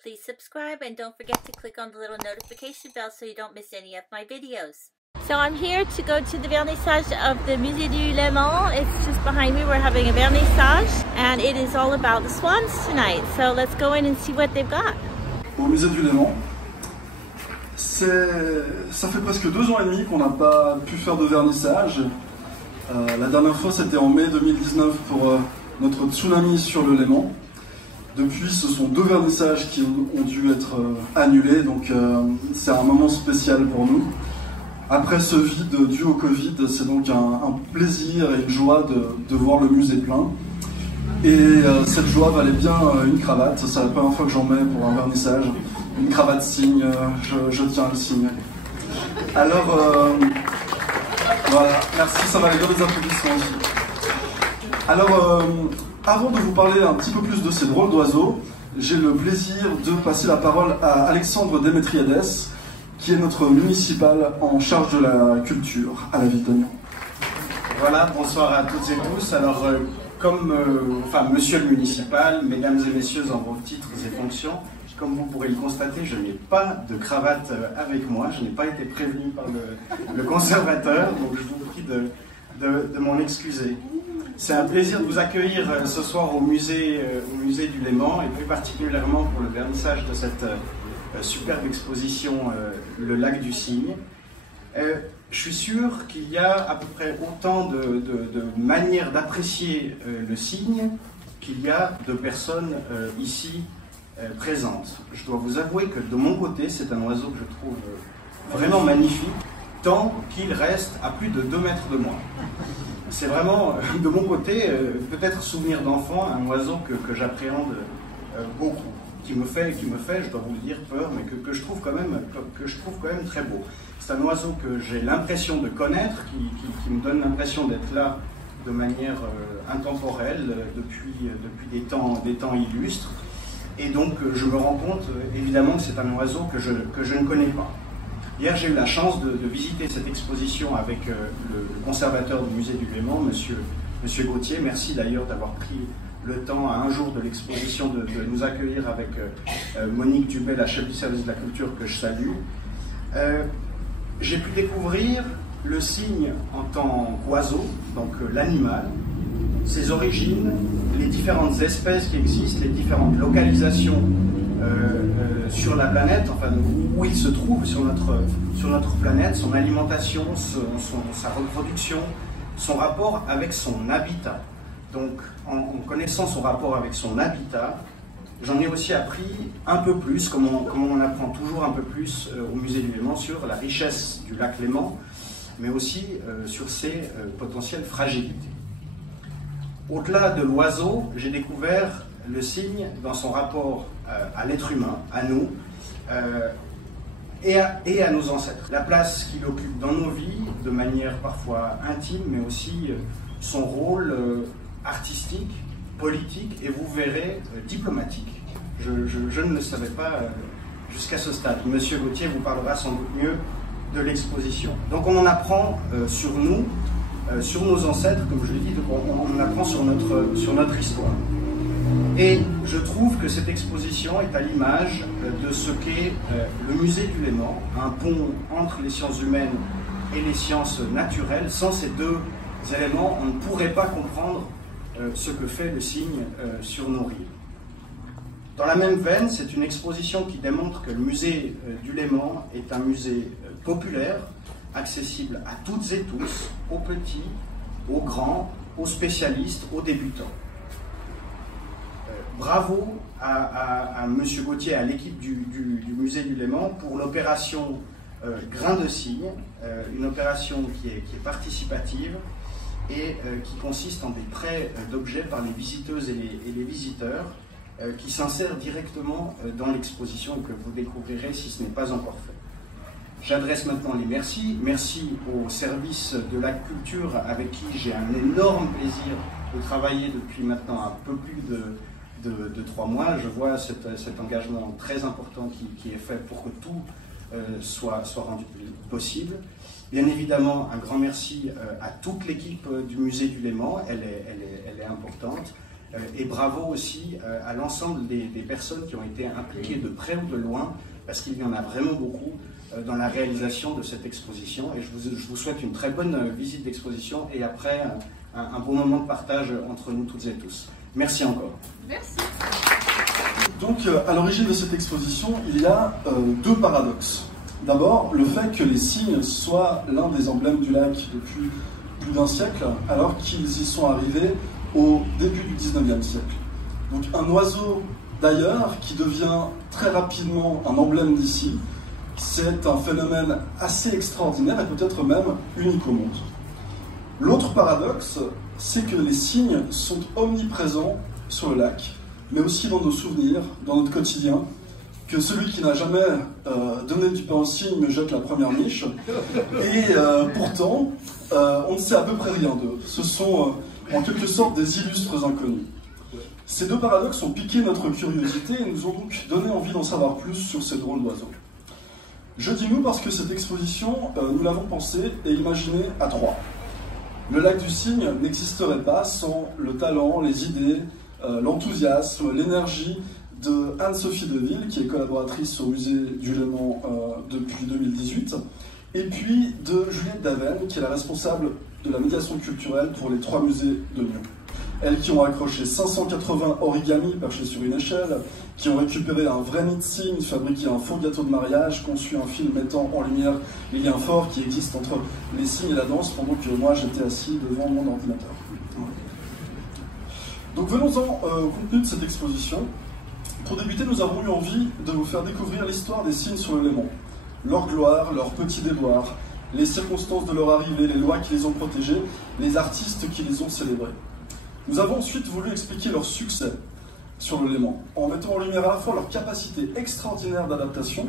Please subscribe and don't forget to click on the little notification bell so you don't miss any of my videos. So I'm here to go to the vernissage of the Musée du Léman. It's just behind me. We're having a vernissage and it is all about the swans tonight. So let's go in and see what they've got. Au Musée du Léman, ça fait presque 2 ans et demi qu'on n'a pas pu faire de vernissage. La dernière fois c'était en mai 2019 pour notre tsunami sur le Léman. Depuis, ce sont 2 vernissages qui ont dû être annulés, donc c'est un moment spécial pour nous. Après ce vide dû au Covid, c'est donc un plaisir et une joie de voir le musée plein. Et cette joie valait bien une cravate, c'est la première fois que j'en mets pour un vernissage. Une cravate signe, je tiens à le signer. Alors, voilà, merci, ça valait bien des applaudissements aussi. Alors, avant de vous parler un petit peu plus de ces drôles d'oiseaux, j'ai le plaisir de passer la parole à Alexandre Démétriades, qui est notre municipal en charge de la culture à la ville d'Amiens. Voilà, bonsoir à toutes et tous. Alors, monsieur le municipal, mesdames et messieurs en vos titres et fonctions, comme vous pourrez le constater, je n'ai pas de cravate avec moi, je n'ai pas été prévenu par le conservateur, donc je vous prie de m'en excuser. C'est un plaisir de vous accueillir ce soir au musée du Léman, et plus particulièrement pour le vernissage de cette superbe exposition, le lac du Cygne. Je suis sûr qu'il y a à peu près autant de manières d'apprécier le cygne qu'il y a de personnes ici présentes. Je dois vous avouer que de mon côté, c'est un oiseau que je trouve vraiment magnifique, tant qu'il reste à plus de 2 mètres de moi. C'est vraiment, de mon côté, peut-être souvenir d'enfant, un oiseau que j'appréhende beaucoup, qui me fait, je dois vous le dire, peur, mais que je trouve quand même très beau. C'est un oiseau que j'ai l'impression de connaître, qui me donne l'impression d'être là de manière intemporelle depuis des temps illustres. Et donc je me rends compte évidemment que c'est un oiseau que je ne connais pas. Hier, j'ai eu la chance de visiter cette exposition avec le conservateur du musée du Léman, monsieur Gauthier. Merci d'ailleurs d'avoir pris le temps à un jour de l'exposition de nous accueillir avec Monique Dubé, la chef du service de la culture que je salue. J'ai pu découvrir le cygne en tant qu'oiseau, donc l'animal, ses origines, les différentes espèces qui existent, les différentes localisations sur la planète, enfin où il se trouve sur notre planète, son alimentation, sa reproduction, son rapport avec son habitat. Donc en connaissant son rapport avec son habitat, j'en ai aussi appris un peu plus, comme on apprend toujours un peu plus au musée du Léman, sur la richesse du lac Léman, mais aussi sur ses potentielles fragilités. Au-delà de l'oiseau, j'ai découvert le cygne dans son rapport à l'être humain, à nous, et à nos ancêtres. La place qu'il occupe dans nos vies, de manière parfois intime, mais aussi son rôle artistique, politique, et vous verrez, diplomatique. Je ne le savais pas jusqu'à ce stade. Monsieur Gauthier vous parlera sans doute mieux de l'exposition. Donc on en apprend sur nous, sur nos ancêtres, comme je l'ai dit, on apprend sur notre histoire. Et je trouve que cette exposition est à l'image de ce qu'est le musée du Léman, un pont entre les sciences humaines et les sciences naturelles. Sans ces 2 éléments, on ne pourrait pas comprendre ce que fait le cygne sur nos rives. Dans la même veine, c'est une exposition qui démontre que le musée du Léman est un musée populaire, accessible à toutes et tous, aux petits, aux grands, aux spécialistes, aux débutants. Bravo à monsieur Gauthier et à l'équipe du musée du Léman pour l'opération Grain de Cygne, une opération qui est participative et qui consiste en des prêts d'objets par les visiteuses et les visiteurs, qui s'insèrent directement dans l'exposition et que vous découvrirez si ce n'est pas encore fait. J'adresse maintenant les merci. Merci au service de la culture avec qui j'ai un énorme plaisir de travailler depuis maintenant un peu plus de 3 mois. Je vois cet engagement très important qui est fait pour que tout soit rendu possible. Bien évidemment, un grand merci à toute l'équipe du musée du Léman, elle est importante. Et bravo aussi à l'ensemble des personnes qui ont été impliquées de près ou de loin, parce qu'il y en a vraiment beaucoup dans la réalisation de cette exposition. Et je vous souhaite une très bonne visite d'exposition et après un bon moment de partage entre nous toutes et tous. Merci encore. Merci. Donc à l'origine de cette exposition, il y a deux paradoxes. D'abord, le fait que les cygnes soient l'un des emblèmes du lac depuis plus d'un siècle, alors qu'ils y sont arrivés au début du 19e siècle. Donc un oiseau d'ailleurs qui devient très rapidement un emblème d'ici, c'est un phénomène assez extraordinaire et peut-être même unique au monde. L'autre paradoxe, c'est que les cygnes sont omniprésents sur le lac, mais aussi dans nos souvenirs, dans notre quotidien, que celui qui n'a jamais donné du pain aux cygnes me jette la première niche. Et pourtant, on ne sait à peu près rien d'eux. Ce sont en quelque sorte des illustres inconnus. Ces deux paradoxes ont piqué notre curiosité et nous ont donc donné envie d'en savoir plus sur ces drôles d'oiseaux. Je dis nous parce que cette exposition, nous l'avons pensée et imaginée à trois. Le lac du Cygne n'existerait pas sans le talent, les idées, l'enthousiasme, l'énergie de Anne-Sophie Deville, qui est collaboratrice au musée du Léman depuis 2018, et puis de Juliette Daven, qui est la responsable de la médiation culturelle pour les 3 musées de Lyon. Elles qui ont accroché 580 origamis perchés sur une échelle, qui ont récupéré un vrai nid de cygne, fabriqué un faux gâteau de mariage, conçu un film mettant en lumière les liens forts qui existent entre les cygnes et la danse, pendant que moi j'étais assis devant mon ordinateur. Donc venons-en au contenu de cette exposition. Pour débuter, nous avons eu envie de vous faire découvrir l'histoire des cygnes sur le Léman, leur gloire, leurs petits déboires, les circonstances de leur arrivée, les lois qui les ont protégés, les artistes qui les ont célébrés. Nous avons ensuite voulu expliquer leur succès sur le Léman, en mettant en lumière à la fois leur capacité extraordinaire d'adaptation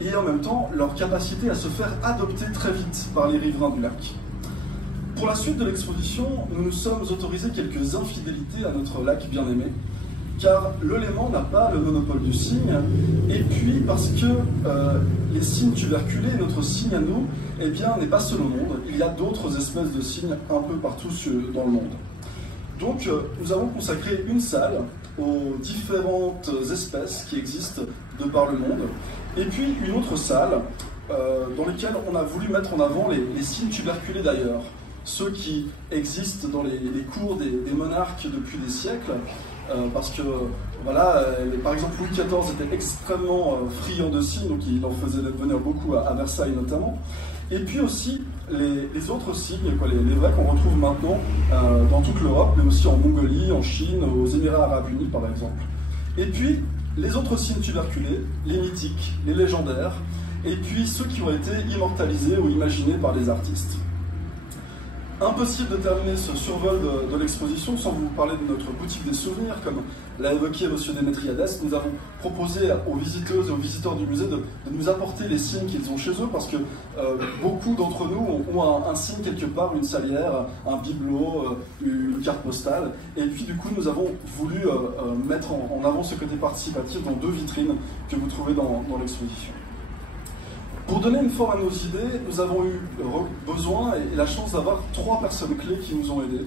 et en même temps leur capacité à se faire adopter très vite par les riverains du lac. Pour la suite de l'exposition, nous nous sommes autorisés quelques infidélités à notre lac bien-aimé, car le Léman n'a pas le monopole du cygne, et puis parce que les cygnes tuberculés, notre cygne à nous, eh bien, n'est pas seul au monde, il y a d'autres espèces de cygnes un peu partout dans le monde. Donc nous avons consacré une salle aux différentes espèces qui existent de par le monde, et puis une autre salle dans laquelle on a voulu mettre en avant les cygnes tuberculés d'ailleurs, ceux qui existent dans les cours des monarques depuis des siècles, parce que, voilà, par exemple, Louis XIV était extrêmement friand de cygnes, donc il en faisait venir beaucoup à Versailles notamment. Et puis aussi les autres cygnes, les vrais qu'on retrouve maintenant dans toute l'Europe, mais aussi en Mongolie, en Chine, aux Émirats Arabes Unis par exemple. Et puis les autres cygnes tuberculés, les mythiques, les légendaires, et puis ceux qui ont été immortalisés ou imaginés par les artistes. Impossible de terminer ce survol de l'exposition sans vous parler de notre boutique des souvenirs, comme l'a évoqué M. Démétriades. Nous avons proposé aux visiteuses et aux visiteurs du musée de nous apporter les signes qu'ils ont chez eux, parce que beaucoup d'entre nous ont un signe quelque part, une salière, un bibelot, une carte postale. Et puis du coup, nous avons voulu mettre en avant ce côté participatif dans 2 vitrines que vous trouvez dans l'exposition. Pour donner une forme à nos idées, nous avons eu besoin et la chance d'avoir 3 personnes clés qui nous ont aidés.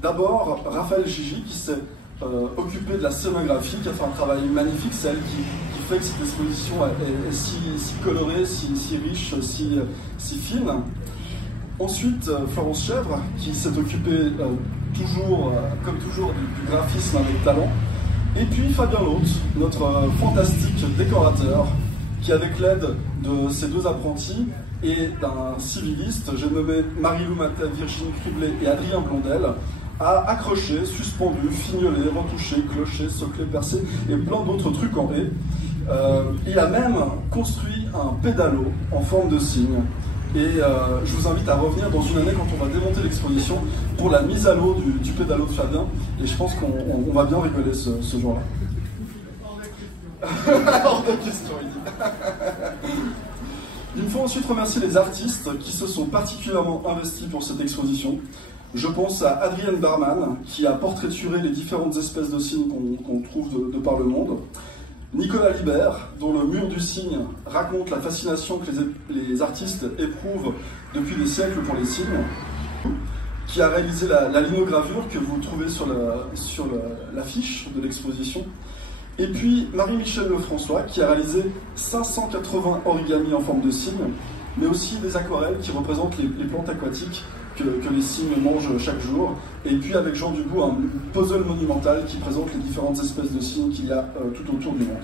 D'abord, Raphaël Gigi, qui s'est occupé de la scénographie, qui a fait un travail magnifique, c'est elle qui fait que cette exposition est si colorée, si riche, si fine. Ensuite, Florence Chèvre, qui s'est occupée comme toujours, du graphisme avec talent. Et puis Fabien Laute, notre fantastique décorateur, qui, avec l'aide de ses 2 apprentis et d'un civiliste, j'ai nommé Marie-Lou Matet, Virginie Criblet et Adrien Blondel, a accroché, suspendu, fignolé, retouché, cloché, soclé, percé et plein d'autres trucs en haie. Il a même construit un pédalo en forme de cygne. Et je vous invite à revenir dans une année quand on va démonter l'exposition pour la mise à l'eau du pédalo de Fabien. Et je pense qu'on va bien rigoler ce jour-là. Hors de question, il dit. Il me faut ensuite remercier les artistes qui se sont particulièrement investis pour cette exposition. Je pense à Adrienne Barman, qui a portraituré les différentes espèces de cygnes qu'on trouve de par le monde. Nicolas Libert, dont le mur du cygne raconte la fascination que les artistes éprouvent depuis des siècles pour les cygnes, qui a réalisé la linogravure que vous trouvez sur l'affiche de l'exposition. Et puis Marie-Michel Lefrançois qui a réalisé 580 origamis en forme de cygne, mais aussi des aquarelles qui représentent les plantes aquatiques que les cygnes mangent chaque jour. Et puis avec Jean Dubout, un puzzle monumental qui présente les différentes espèces de cygnes qu'il y a tout autour du monde.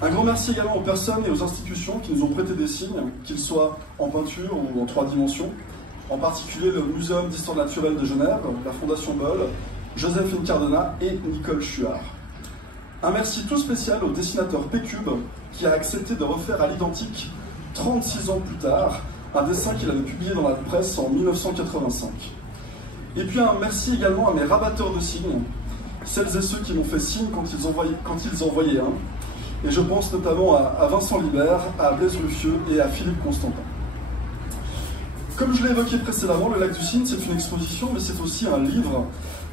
Un grand merci également aux personnes et aux institutions qui nous ont prêté des cygnes, qu'ils soient en peinture ou en 3 dimensions, en particulier le Muséum d'Histoire Naturelle de Genève, la Fondation Boll, Joséphine Cardona et Nicole Chuard. Un merci tout spécial au dessinateur P-Cube qui a accepté de refaire à l'identique, 36 ans plus tard, un dessin qu'il avait publié dans la presse en 1985. Et puis un merci également à mes rabatteurs de signes, celles et ceux qui m'ont fait signe quand ils en voyaient un. Et je pense notamment à Vincent Libert, à Blaise Ruffieux et à Philippe Constantin. Comme je l'ai évoqué précédemment, le Lac du Cygne, c'est une exposition, mais c'est aussi un livre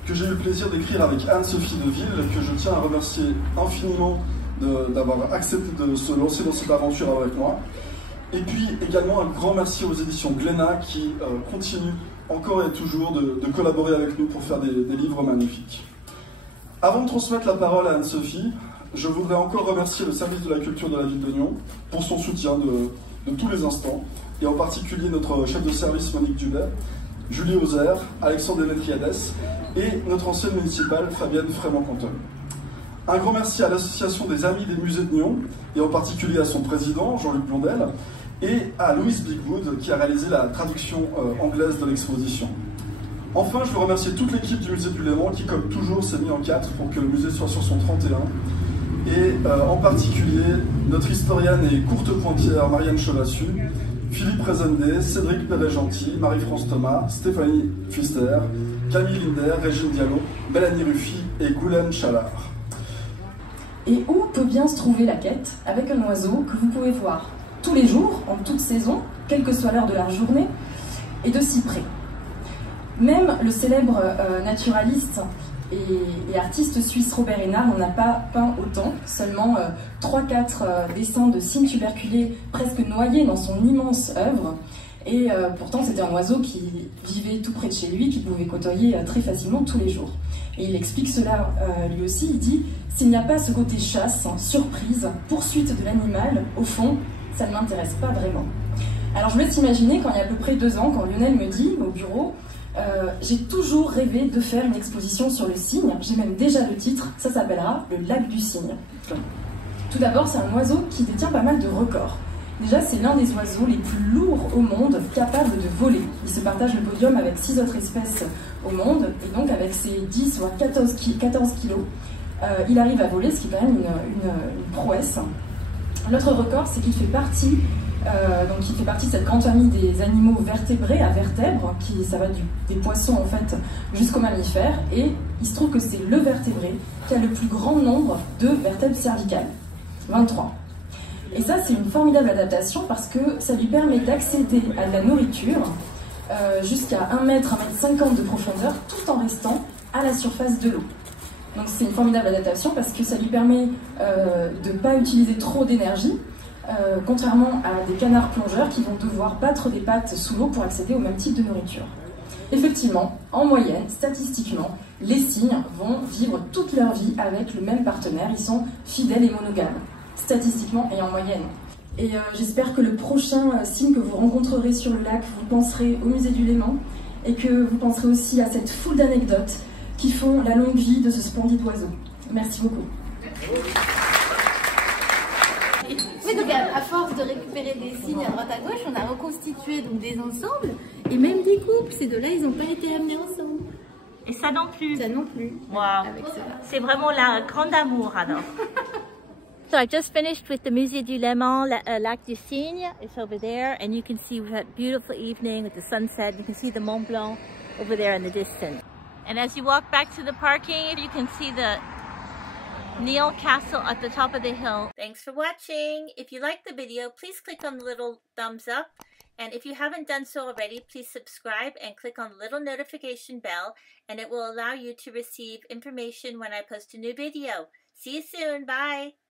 que j'ai eu le plaisir d'écrire avec Anne-Sophie Deville, que je tiens à remercier infiniment d'avoir accepté de se lancer dans cette aventure avec moi. Et puis également un grand merci aux éditions Glénat qui continuent encore et toujours de collaborer avec nous pour faire des livres magnifiques. Avant de transmettre la parole à Anne-Sophie, je voudrais encore remercier le service de la culture de la ville de Nyon pour son soutien de tous les instants, et en particulier notre chef de service Monique Dubet, Julie Auzer, Alexandre Demetriades et notre ancienne municipale Fabienne Frémont-Canton. Un grand merci à l'association des Amis des Musées de Nyon, et en particulier à son président, Jean-Luc Blondel, et à Louise Bigwood, qui a réalisé la traduction anglaise de l'exposition. Enfin, je veux remercier toute l'équipe du Musée du Léman, qui, comme toujours, s'est mis en 4 pour que le musée soit sur son 31, et en particulier notre historienne et courte pointière Marianne Chevassu, Philippe Rezendé, Cédric Perret-Gentil, Marie-France Thomas, Stéphanie Pfister, Camille Linder, Régine Diallo, Mélanie Ruffy et Goulen Chalard. Et où peut bien se trouver la quête avec un oiseau que vous pouvez voir tous les jours, en toute saison, quelle que soit l'heure de la journée, et de si près. Même le célèbre naturaliste et artiste suisse Robert Hénard n'en a pas peint autant, seulement 3-4 dessins de cygnes tuberculés presque noyés dans son immense œuvre. Et pourtant c'était un oiseau qui vivait tout près de chez lui, qu'il pouvait côtoyer très facilement tous les jours. Et il explique cela lui aussi, il dit « S'il n'y a pas ce côté chasse, surprise, poursuite de l'animal, au fond, ça ne m'intéresse pas vraiment. » Alors je vous laisse imaginer quand il y a à peu près 2 ans, quand Lionel me dit au bureau j'ai toujours rêvé de faire une exposition sur le cygne, j'ai même déjà le titre, ça s'appellera le Lac du Cygne. Tout d'abord, c'est un oiseau qui détient pas mal de records. Déjà, c'est l'un des oiseaux les plus lourds au monde, capable de voler. Il se partage le podium avec 6 autres espèces au monde, et donc avec ses 10 ou 14 kilos, il arrive à voler, ce qui est quand même une prouesse. L'autre record, c'est qu'il fait partie de cette grande famille des animaux vertébrés à vertèbres, ça va des poissons en fait jusqu'aux mammifères, et il se trouve que c'est le vertébré qui a le plus grand nombre de vertèbres cervicales, 23. Et ça, c'est une formidable adaptation parce que ça lui permet d'accéder à de la nourriture jusqu'à 1 mètre, 1 m 50 de profondeur, tout en restant à la surface de l'eau. Donc c'est une formidable adaptation parce que ça lui permet de ne pas utiliser trop d'énergie, contrairement à des canards plongeurs qui vont devoir battre des pattes sous l'eau pour accéder au même type de nourriture. Effectivement, en moyenne, statistiquement, les cygnes vont vivre toute leur vie avec le même partenaire, ils sont fidèles et monogames, statistiquement et en moyenne. Et j'espère que le prochain cygne que vous rencontrerez sur le lac, vous penserez au musée du Léman et que vous penserez aussi à cette foule d'anecdotes qui font la longue vie de ce splendide oiseau. Merci beaucoup. Oui, donc à force de récupérer des cygnes à droite à gauche, on a reconstitué donc des ensembles et même des couples. Ces deux-là, ils n'ont pas été amenés ensemble. Et ça non plus. Ça non plus. Wow. C'est vraiment la grande amour alors. So I just finished with the Musée du Léman, Lac du Cygne. It's over there, and you can see we've had a beautiful evening with the sunset. You can see the Mont Blanc over there in the distance. And as you walk back to the parking, you can see the Neil Castle at the top of the hill. Thanks for watching. If you liked the video, please click on the little thumbs up. And if you haven't done so already, please subscribe and click on the little notification bell, and it will allow you to receive information when I post a new video. See you soon. Bye.